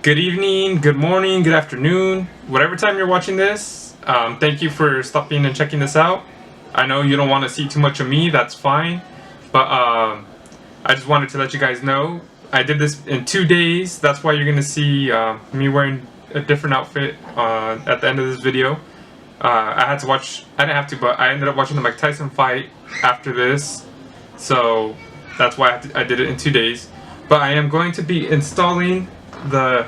Good evening, good morning, good afternoon, whatever time you're watching this. Thank you for stopping and checking this out. I know you don't want to see too much of me, that's fine. But I just wanted to let you guys know I did this in 2 days. That's why you're going to see me wearing a different outfit at the end of this video. I had to watch, I didn't have to, but I ended up watching the Mike Tyson fight after this. So that's why I did it in 2 days. But I am going to be installing the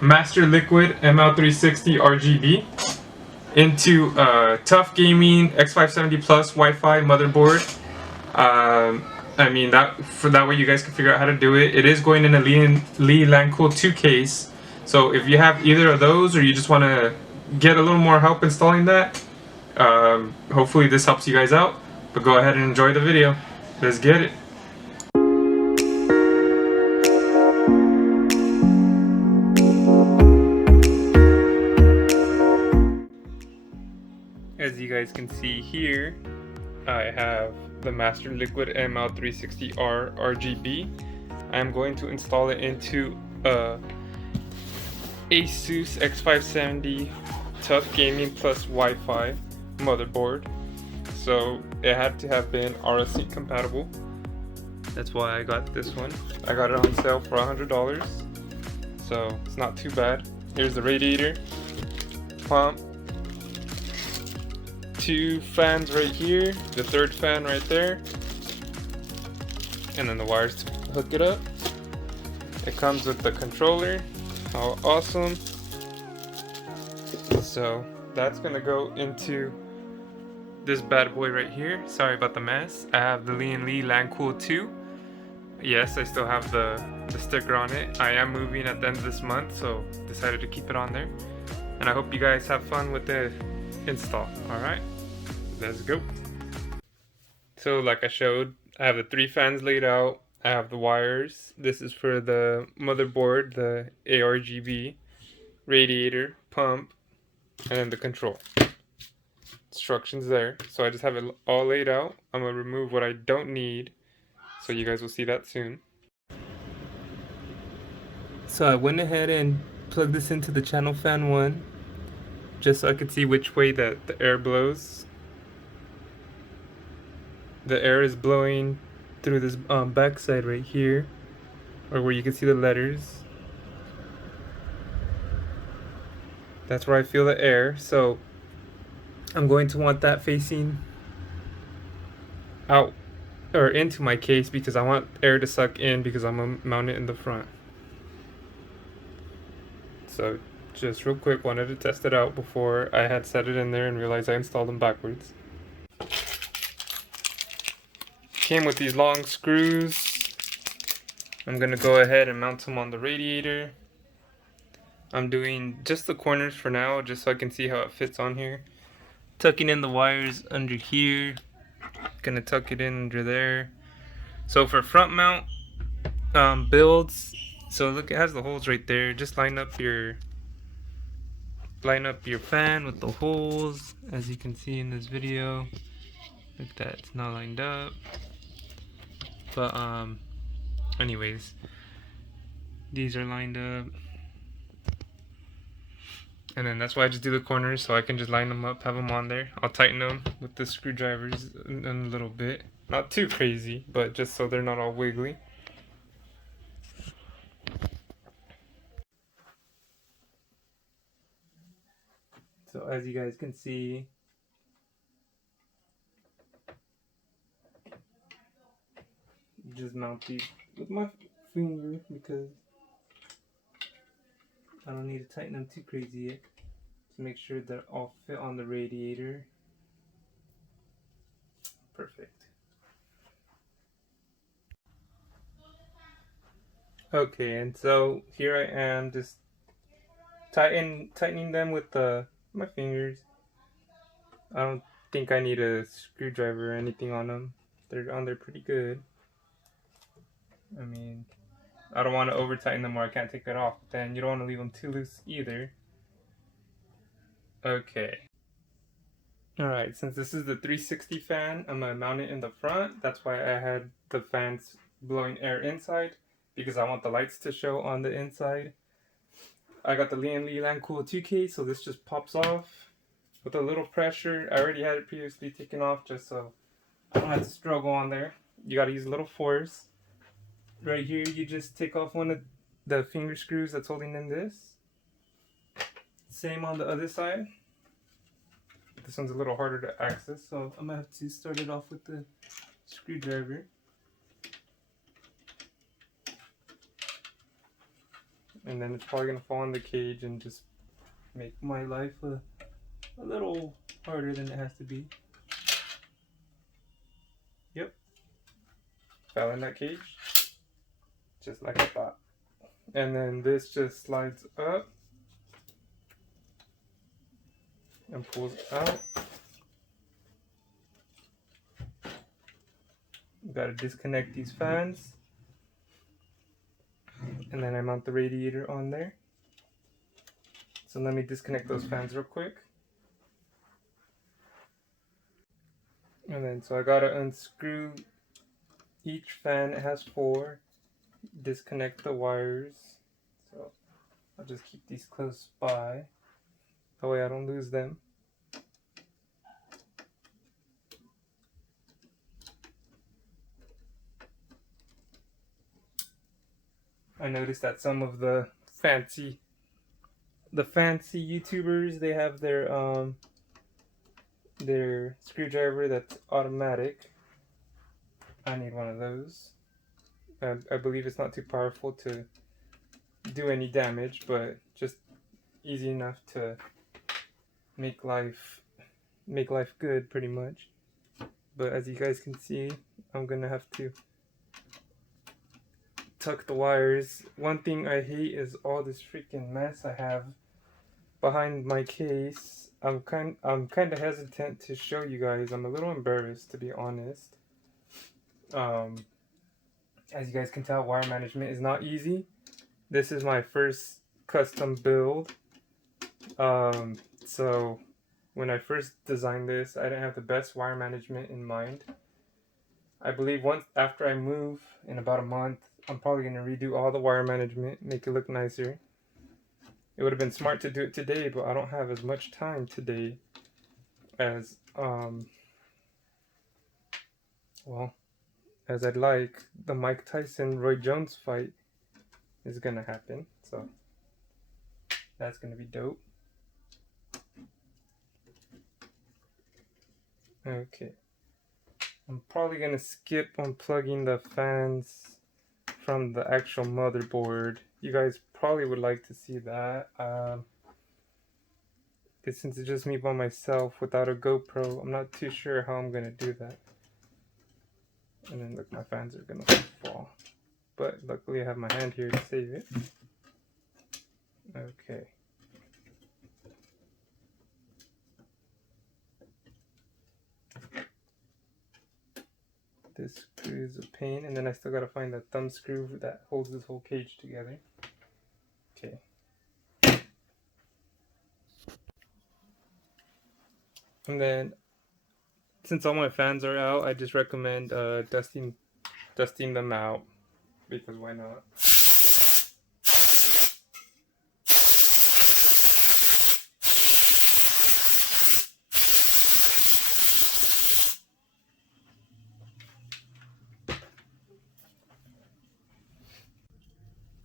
Masterliquid ML360R RGB into a Tuf Gaming X570 Plus Wi-Fi motherboard. I mean that way you guys can figure out how to do it. It is going in a Lancool 2 case. So if you have either of those or you just want to get a little more help installing that, hopefully this helps you guys out. But go ahead and enjoy the video. Let's get it. As you guys can see here, I have the Masterliquid ML360R RGB. I'm going to install it into a Asus X570 Tuf Gaming plus Wi-Fi motherboard. So it had to have been RSC compatible. That's why I got this one. I got it on sale for $100, so it's not too bad. Here's the radiator, pump, 2 fans right here, the 3rd fan right there, and then the wires to hook it up. It comes with the controller. How awesome. So that's gonna go into this bad boy right here. Sorry about the mess. I have the Lian Lancool 2. Yes, I still have the sticker on it. I am moving at the end of this month, so decided to keep it on there. And I hope you guys have fun with the install. Alright, let's go. So like I showed, I have the 3 fans laid out. I have the wires. This is for the motherboard, the ARGB, radiator, pump, and then the control. Instructions there. So I just have it all laid out. I'm going to remove what I don't need, so you guys will see that soon. So I went ahead and plugged this into the channel fan 1, just so I could see which way that the air blows. The air is blowing through this back side right here, or where you can see the letters. That's where I feel the air, so I'm going to want that facing out or into my case because I want air to suck in because I'm gonna mount it in the front. So just real quick, wanted to test it out before I had set it in there and realized I installed them backwards. Came with these long screws. I'm gonna go ahead and mount them on the radiator. I'm doing just the corners for now, just so I can see how it fits on here. Tucking in the wires under here. Gonna tuck it in under there. So for front mount builds, so look, it has the holes right there. Just line up your fan with the holes, as you can see in this video. Look at that, it's not lined up. But anyways, these are lined up. And then that's why I just do the corners, so I can just line them up, have them on there. I'll tighten them with the screwdrivers in a little bit. Not too crazy, but just so they're not all wiggly. So as you guys can see, just mount these with my finger because I don't need to tighten them too crazy yet, to make sure that all fit on the radiator. Perfect. Okay, and so here I am just tightening them with my fingers. I don't think I need a screwdriver or anything on them. They're on there pretty good. I mean, I don't want to over tighten them or I can't take it off. Then you don't want to leave them too loose either. Okay. Alright, since this is the 360 fan, I'm going to mount it in the front. That's why I had the fans blowing air inside, because I want the lights to show on the inside. I got the Lian Lancool 2K, so this just pops off with a little pressure. I already had it previously taken off just so I don't have to struggle on there. You gotta use a little force. Right here, you just take off one of the finger screws that's holding in this. Same on the other side. This one's a little harder to access, so I'm gonna have to start it off with the screwdriver. And then it's probably gonna fall in the cage and just make my life a little harder than it has to be. Yep. Fell in that cage. Just like I thought. And then this just slides up and pulls out. You gotta disconnect these fans. And then I mount the radiator on there. So let me disconnect those fans real quick. And then so I gotta unscrew each fan. It has 4. Disconnect the wires. So I'll just keep these close by. That way I don't lose them. I noticed that some of the fancy YouTubers, they have their screwdriver that's automatic. I need one of those. I believe it's not too powerful to do any damage, but just easy enough to make life good pretty much. But as you guys can see, I'm gonna have to tuck the wires. One thing I hate is all this freaking mess I have behind my case. I'm kind of hesitant to show you guys. I'm a little embarrassed, to be honest. As you guys can tell, wire management is not easy. This is my first custom build. So when I first designed this, I didn't have the best wire management in mind. I believe once after I move in about a month, I'm probably going to redo all the wire management, make it look nicer. It would have been smart to do it today, but I don't have as much time today as as I'd like. The Mike Tyson Roy Jones fight is gonna happen, so that's gonna be dope. Okay, I'm probably gonna skip unplugging the fans from the actual motherboard. You guys probably would like to see that. Since it's just me by myself without a GoPro, I'm not too sure how I'm gonna do that. And then look, my fans are gonna fall. But luckily I have my hand here to save it. Okay. This screw is a pain, and then I still gotta find that thumb screw that holds this whole cage together. Okay. And then, since all my fans are out, I just recommend dusting them out, because why not?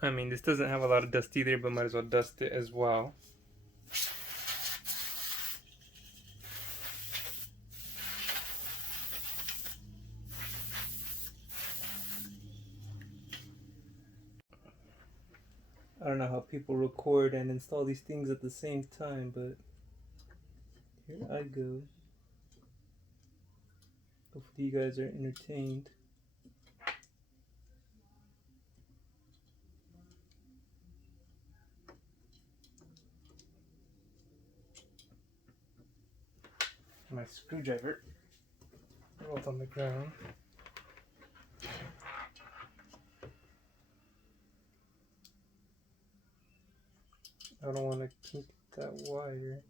I mean, this doesn't have a lot of dust either, but might as well dust it as well. I don't know how people record and install these things at the same time, but here I go. Hopefully you guys are entertained. My screwdriver rolled on the ground. I don't want to kink that wire.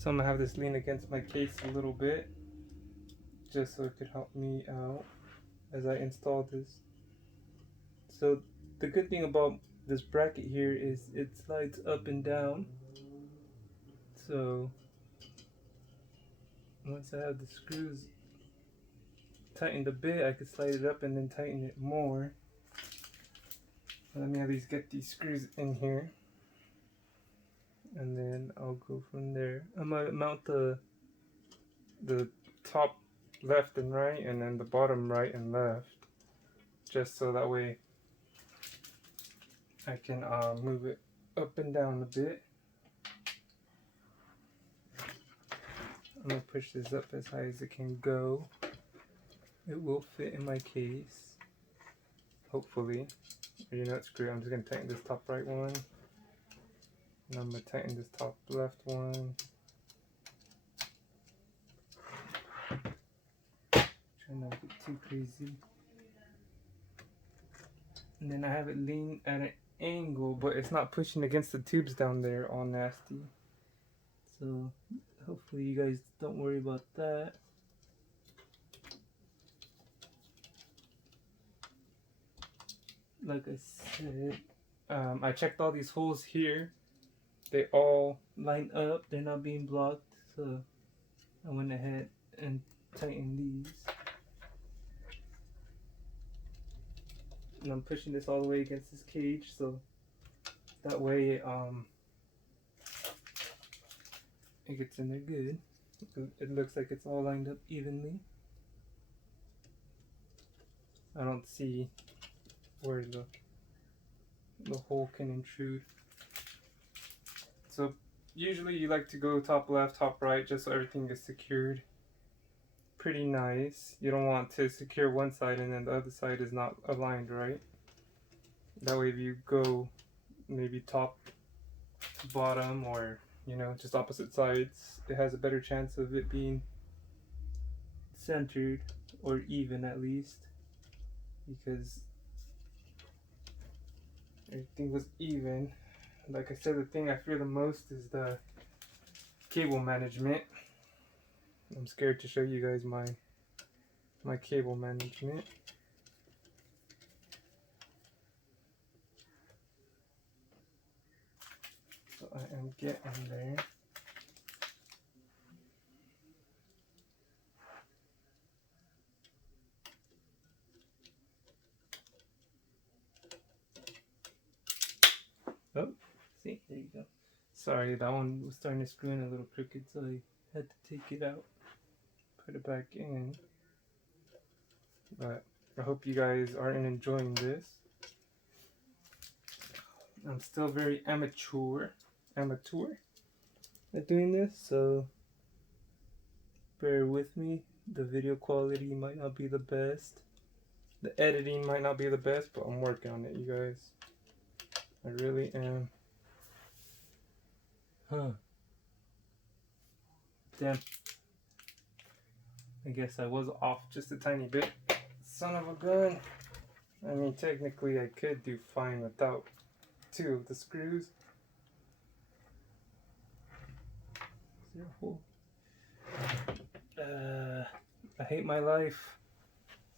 So I'm gonna have this lean against my case a little bit, just so it could help me out as I install this. So the good thing about this bracket here is it slides up and down. So once I have the screws tightened a bit, I can slide it up and then tighten it more. Let me at least get these screws in here, and then I'll go from there. I'm gonna mount the top left and right, and then the bottom right and left, just so that way I can move it up and down a bit. I'm gonna push this up as high as it can go. It will fit in my case, hopefully. You're not screwed. I'm just gonna tighten this top right one, and I'm gonna tighten this top left one. Try not to get too crazy. And then I have it lean at an angle, but it's not pushing against the tubes down there all nasty. So hopefully you guys don't worry about that. Like I said, I checked all these holes here. They all line up. They're not being blocked. So I went ahead and tightened these. And I'm pushing this all the way against this cage, so that way it gets in there good. It looks like it's all lined up evenly. I don't see where the hole can intrude. So usually you like to go top left, top right, just so everything is secured pretty nice. You don't want to secure one side and then the other side is not aligned right. That way if you go maybe top to bottom, or you know, just opposite sides, it has a better chance of it being centered or even at least, because everything was even. Like I said, the thing I fear the most is the cable management. I'm scared to show you guys my cable management. So I am getting there. Oh, see, there you go. Sorry, that one was starting to screw in a little crooked, so I had to take it out, put it back in. But I hope you guys are enjoying this. I'm still very amateur at doing this, so bear with me. The video quality might not be the best. The editing might not be the best, but I'm working on it, you guys. I really am. Damn. I guess I was off just a tiny bit. Son of a gun. I mean, technically I could do fine without two of the screws. Is there a hole? I hate my life.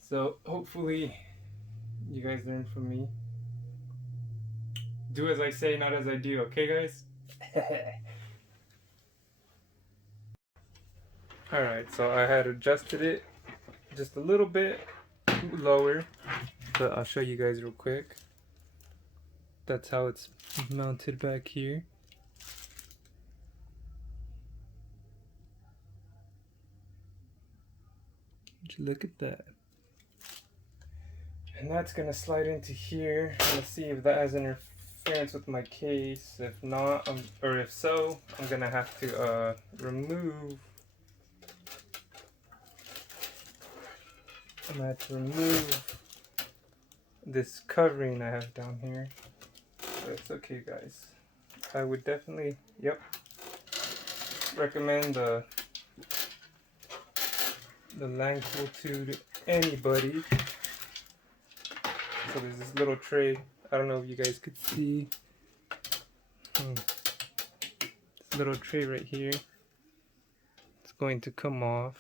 So hopefully you guys learn from me. Do as I say, not as I do, okay guys? Alright, so I had adjusted it just a little bit lower, but I'll show you guys real quick. That's how it's mounted back here. Would you look at that? And that's gonna slide into here. Let's see if that has interference with my case. If not, or if so, I'm gonna have to remove. I'm gonna have to remove this covering I have down here. But it's okay, guys. I would definitely, recommend the Lancool to anybody. So there's this little tray. I don't know if you guys could see. This little tray right here. going to come off.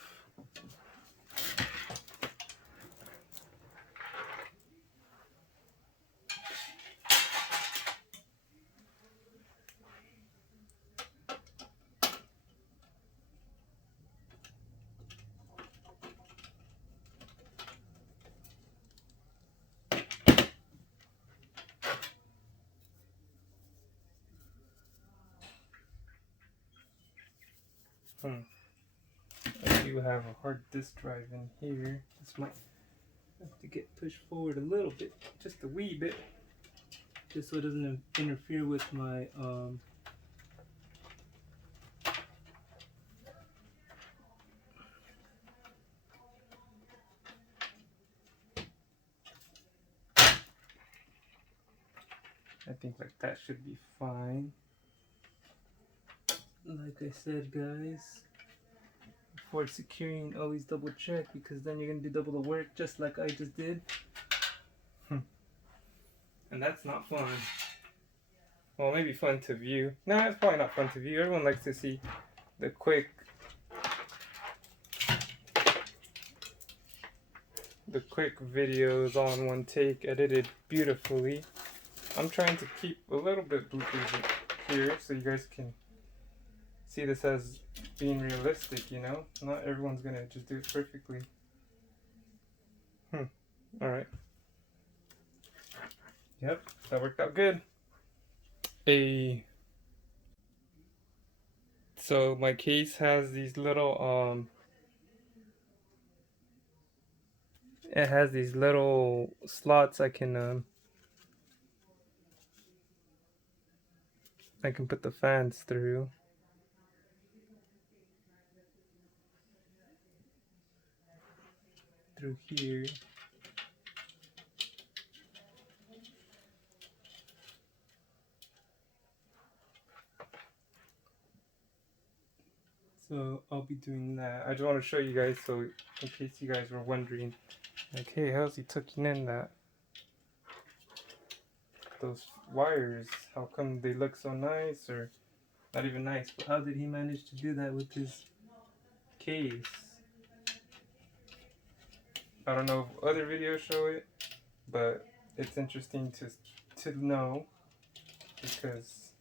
I do have a hard disk drive in here. This might have to get pushed forward a little bit, just a wee bit, just so it doesn't interfere with my I think like that should be fine. Like I said, guys, before securing, always double check, because then you're gonna do double the work just like I just did. And that's not fun. Well, maybe fun to view. Nah, it's probably not fun to view. Everyone likes to see the quick videos all in one take, edited beautifully. I'm trying to keep a little bit bloopers here so you guys can see this as being realistic, you know? Not everyone's gonna just do it perfectly. Alright. Yep, that worked out good. So my case has these little it has these little slots I can put the fans through. Through here. So I'll be doing that. I just want to show you guys, so in case you guys were wondering, like, hey, how's he tucking in those wires? How come they look so nice, or not even nice, but how did he manage to do that with his case? I don't know if other videos show it, but it's interesting to know, because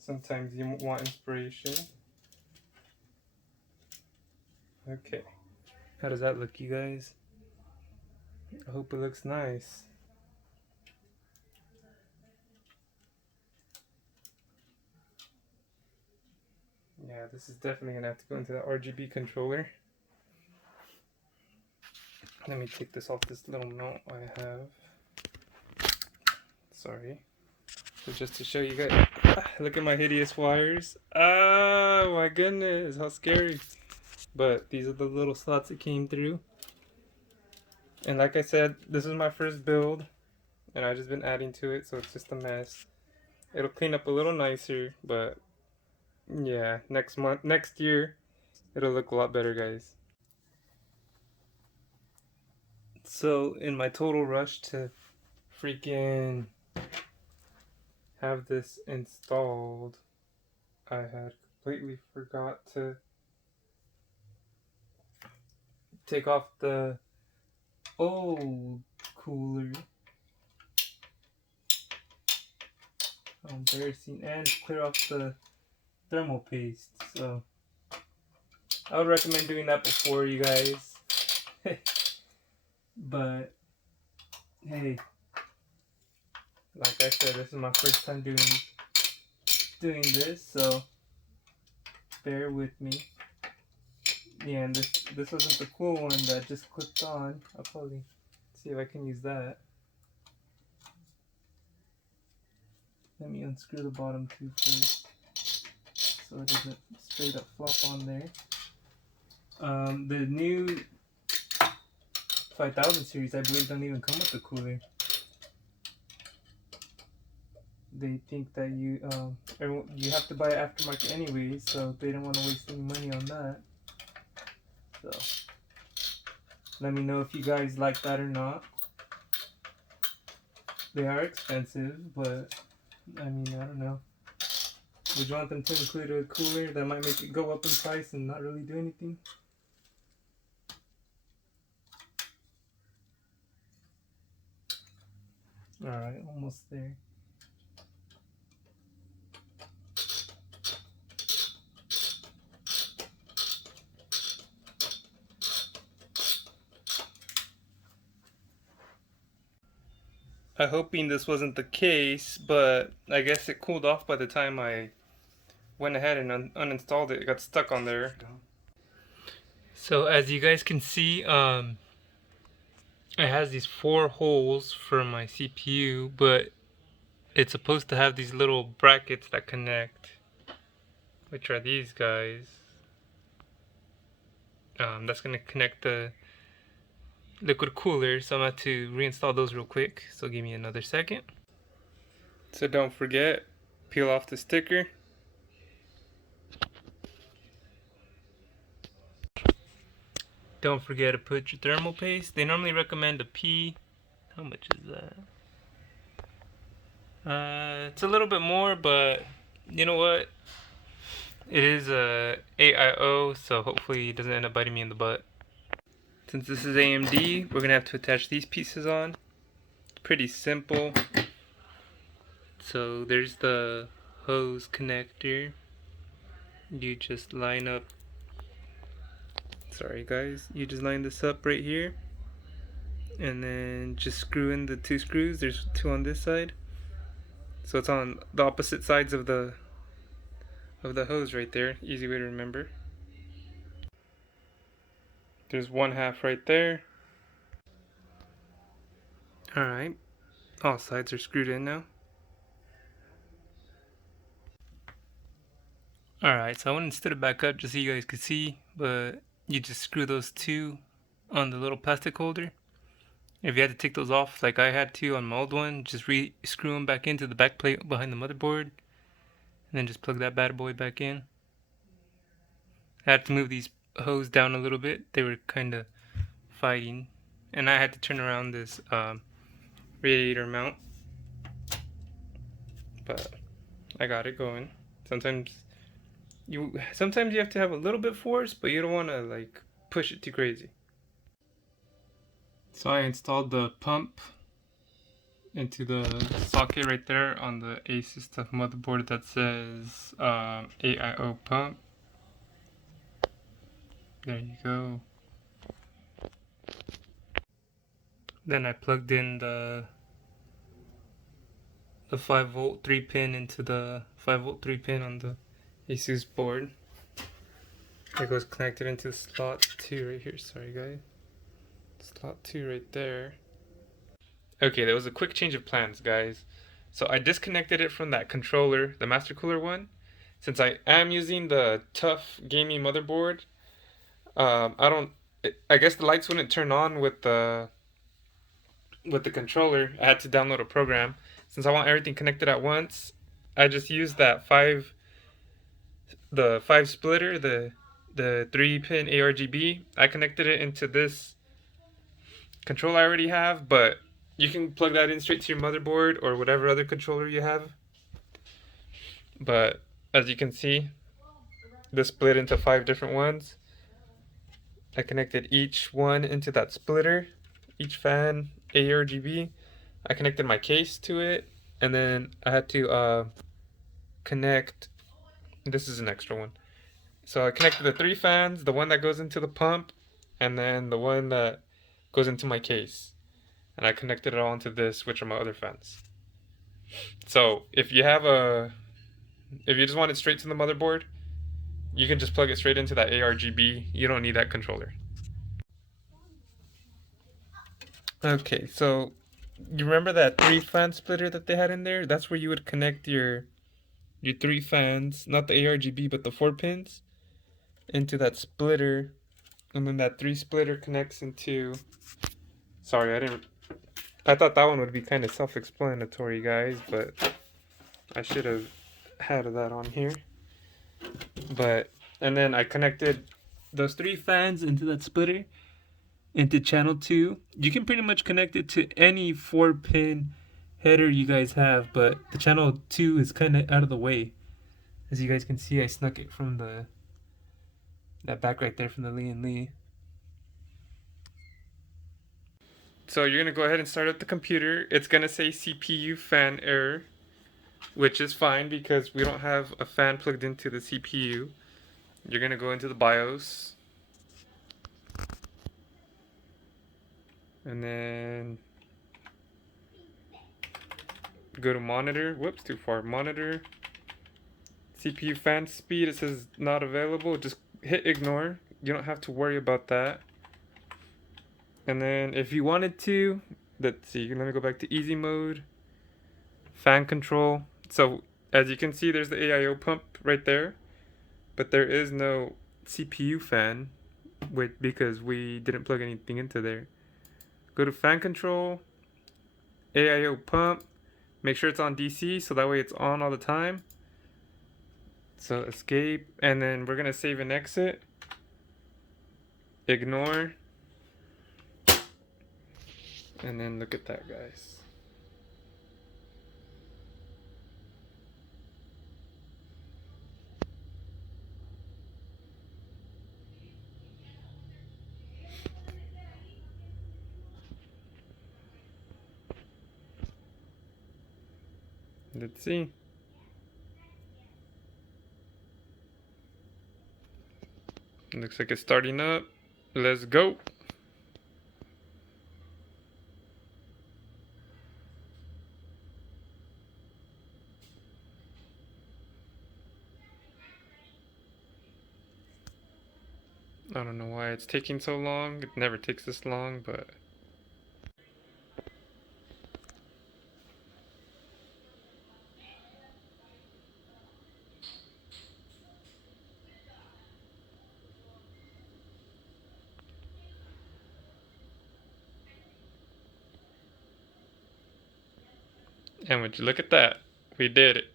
sometimes you want inspiration. Okay, how does that look, you guys? I hope it looks nice. Yeah, this is definitely gonna have to go into the RGB controller. Let me take this off this little mount I have. Sorry. So just to show you guys, look at my hideous wires. Oh my goodness, how scary. But these are the little slots that came through. And like I said, this is my first build, and I've just been adding to it, so it's just a mess. It'll clean up a little nicer, but yeah, next year, it'll look a lot better, guys. So in my total rush to freaking have this installed, I had completely forgot to take off the old cooler. How embarrassing. And clear off the thermal paste. So I would recommend doing that before, you guys. But hey, like I said, this is my first time doing this, so bear with me. Yeah, and this wasn't the cool one that just clipped on. I'll probably see if I can use that. Let me unscrew the bottom tube first, so it doesn't straight up flop on there. The new 5000 series, I believe, don't even come with the cooler. They think that you have to buy it aftermarket anyway, so they don't want to waste any money on that. So let me know if you guys like that or not. They are expensive, but I mean, I don't know. Would you want them to include a cooler that might make it go up in price and not really do anything? Alright, almost there. I'm hoping this wasn't the case, but I guess it cooled off by the time I went ahead and uninstalled it. It got stuck on there. So as you guys can see, it has these 4 holes for my CPU, but it's supposed to have these little brackets that connect, which are these guys. That's going to connect the liquid cooler, so I'm going to have to reinstall those real quick, so give me another second. So don't forget, peel off the sticker. Don't forget to put your thermal paste. They normally recommend a P. How much is that? It's a little bit more, but you know what? It is a AIO, so hopefully it doesn't end up biting me in the butt. Since this is AMD, we're gonna have to attach these pieces on. It's pretty simple. So there's the hose connector. You just line up. Sorry guys, you just line this up right here, and then just screw in the 2 screws. There's 2 on this side, so it's on the opposite sides of the hose right there. Easy way to remember. There's 1/2 right there. Alright, all sides are screwed in now. Alright, so I went and stood it back up just so you guys could see, but you just screw those 2 on the little plastic holder. If you had to take those off like I had to on my old one, just re-screw them back into the back plate behind the motherboard, and then just plug that bad boy back in. I had to move these hose down a little bit. They were kind of fighting, and I had to turn around this radiator mount, but I got it going. Sometimes you have to have a little bit force, but you don't want to like push it too crazy. So I installed the pump into the socket right there on the Asus Tuf motherboard that says AIO pump. There you go. Then I plugged in the 5-volt 3-pin into the 5-volt 3-pin on the Asus board. It goes connected into slot 2 right here. Sorry guys. Slot 2 right there. Okay, there was a quick change of plans, guys. So I disconnected it from that controller, the master cooler one. Since I am using the Tuf Gaming motherboard, I guess the lights wouldn't turn on with the controller. I had to download a program. Since I want everything connected at once, I just used that 5 splitter, the 3-pin ARGB. I connected it into this controller I already have, but you can plug that in straight to your motherboard or whatever other controller you have. But as you can see, this split into 5 different ones. I connected each one into that splitter, each fan ARGB. I connected my case to it, and then I had to connect, this is an extra one. So I connected the 3 fans, the one that goes into the pump, and then the one that goes into my case. And I connected it all into this, which are my other fans. So if you just want it straight to the motherboard, you can just plug it straight into that ARGB. You don't need that controller. Okay, so you remember that 3-fan splitter that they had in there? That's where you would connect your 3 fans, not the ARGB, but the 4 pins, into that splitter, and then that 3 splitter connects into. Sorry, I thought that one would be kind of self-explanatory, guys, but I should have had that on here. And then I connected those 3 fans into that splitter, into channel 2. You can pretty much connect it to any 4-pin header you guys have, but the channel 2 is kind of out of the way. As you guys can see, I snuck it from that back right there from the Lian. So you're gonna go ahead and start up the computer. It's gonna say CPU fan error, which is fine because we don't have a fan plugged into the CPU. You're gonna go into the BIOS, and then go to monitor. Whoops, too far. Monitor. CPU fan speed, it says not available. Just hit ignore. You don't have to worry about that. And then if you wanted to, let's see, let me go back to easy mode. Fan control. So as you can see, there's the AIO pump right there, but there is no CPU fan because we didn't plug anything into there. Go to fan control, AIO pump, make sure it's on DC so that way it's on all the time. So escape, and then we're gonna save and exit. Ignore. And then look at that, guys. Let's see. Looks like it's starting up. Let's go. I don't know why it's taking so long. It never takes this long, but... And would you look at that? We did it.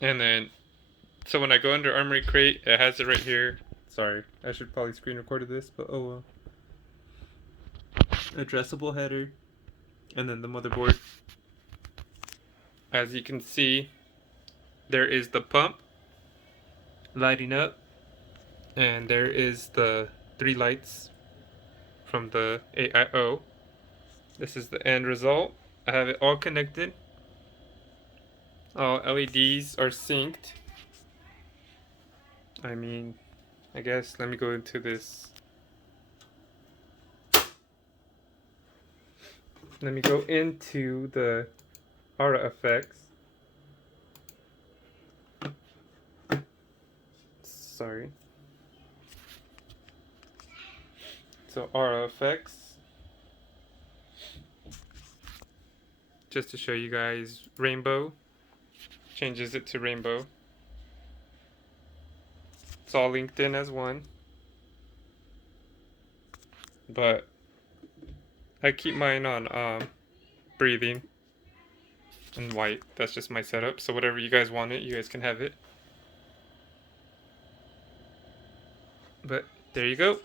And then, so when I go under Armory Crate, it has it right here. Sorry, I should probably screen recorded this, but oh well. Addressable header, and then the motherboard. As you can see, there is the pump lighting up, and there is the 3 lights from the AIO. This is the end result. I have it all connected. All LEDs are synced. I mean, I guess let me go into this. Let me go into the aura effects. Sorry. So aura effects. Just to show you guys rainbow. Changes it to rainbow. It's all linked in as one. But I keep mine on breathing and white. That's just my setup. So whatever you guys want it, you guys can have it. But there you go.